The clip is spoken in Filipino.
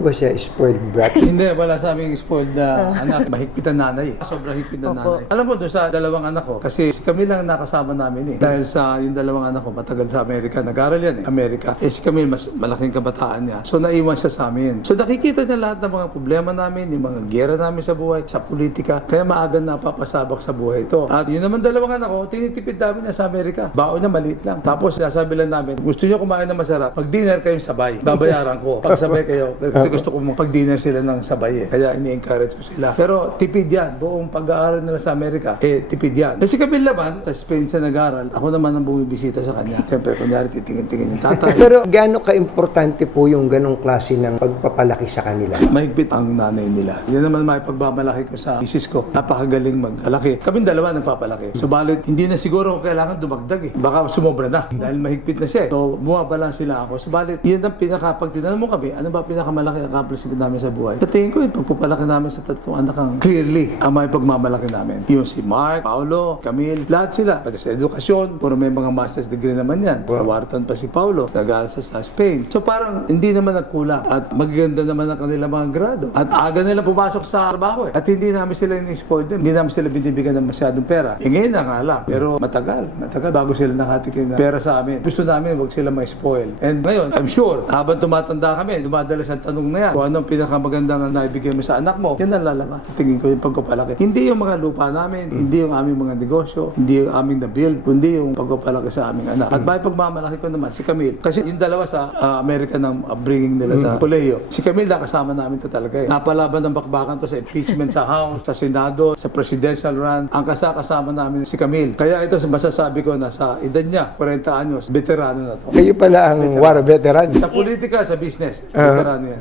ba siya spoiled brat? Hindi, wala sa aming spoiled na anak. Mahigpit ang nanay. Sobrang higpit ng Opo. nanay. Alam mo, doon sa dalawang anak ko, kasi si Camille lang nakasama namin eh. Dahil sa yung dalawang anak ko, matagal sa Amerika. Nag-aral yan eh, Amerika. Eh si Camille, mas malaking kabataan niya. So naiwan siya sa amin. So nakikita niya lahat ng mga problema namin, yung mga gera namin sa buhay, sa politika. Kaya maaga na papasabak sa buhay ito. At yun naman dalawang anak ko, tinitipid namin niya sa Amerika. Baon niya maliit lang. Tapos sinasabi lang namin, gusto niyo kumain ng masarap, pag dinner kayong sabay. Babayaran ko. Pag sabay kayo, kasi gusto ko pag dinner sila ng sabay eh. Kaya ini-encourage ko sila. Pero tipid yan. Buong pag-aaral nila sa Amerika, eh tipid yan. Kasi kami naman, sa Spain sa nag-aaral, ako naman ang bumibisita sa kanya. Siyempre, kunyari titingin-tingin yung tatay. Pero gaano ka-importante po yung ganong klase ng pagpapalaki sa kanila? Mahigpit ang nanay nila. Yan naman may pagbamalaki ko sa misis ko. Napakagaling mag-alaki. Kaming dalawa nagpapalaki. Subalit, hindi na siguro kailangan dumagdag eh. Baka sumobra na. Dahil mahigpit na siya eh. So, bumaba lang sila ako. Subalit, yan ang pinaka, pag tinanong mo kami, ano ba pinakamalaki accomplishment namin sa buhay? Sa tingin ko, yung pagpapalaki namin sa tatlong anak ang clearly ang may pagmamalaki namin. Yung si Mark, Paolo, Camille, lahat sila. Pati sa edukasyon, puro may mga master's degree naman yan. Sa Wharton pa si Paolo, siya sa Spain. So parang hindi naman nagkulang at magaganda naman ang kanilang mga grado. At aga nila pumasok sa trabaho eh. At hindi namin sila in-spoil din. Hindi namin sila binibigyan ng masyadong pera. E ngayon na nga lang. Pero matagal, matagal bago sila nakatikim ng pera sa amin. Gusto namin wag sila ma-spoil. And ngayon, I'm sure, habang tumatanda kami, dumadalas ang tanong na yan. Kung anong pinakamagandang naibigay mo sa anak mo, yan ang lalabas. Tingin ko yung pagpapalaki. Hindi yung mga lupa namin, hindi yung aming mga negosyo, hindi yung aming na-build, kundi yung pagpapalaki sa aming anak. At may pagmamalaki ko naman si Camille. Kasi yung dalawa sa ah, Amerika ng upbringing nila sa kolehiyo. Si Camille, nakasama namin to talaga eh. Napalaban ng bakbakan to sa impeachment sa House, sa Senado, sa presidential run. Ang kasakasama namin si Camille. Kaya ito masasabi ko na sa edad niya, 40 anyos, veterano na to. Kayo pala ang war veteran. Sa politika, sa business, veterano yan.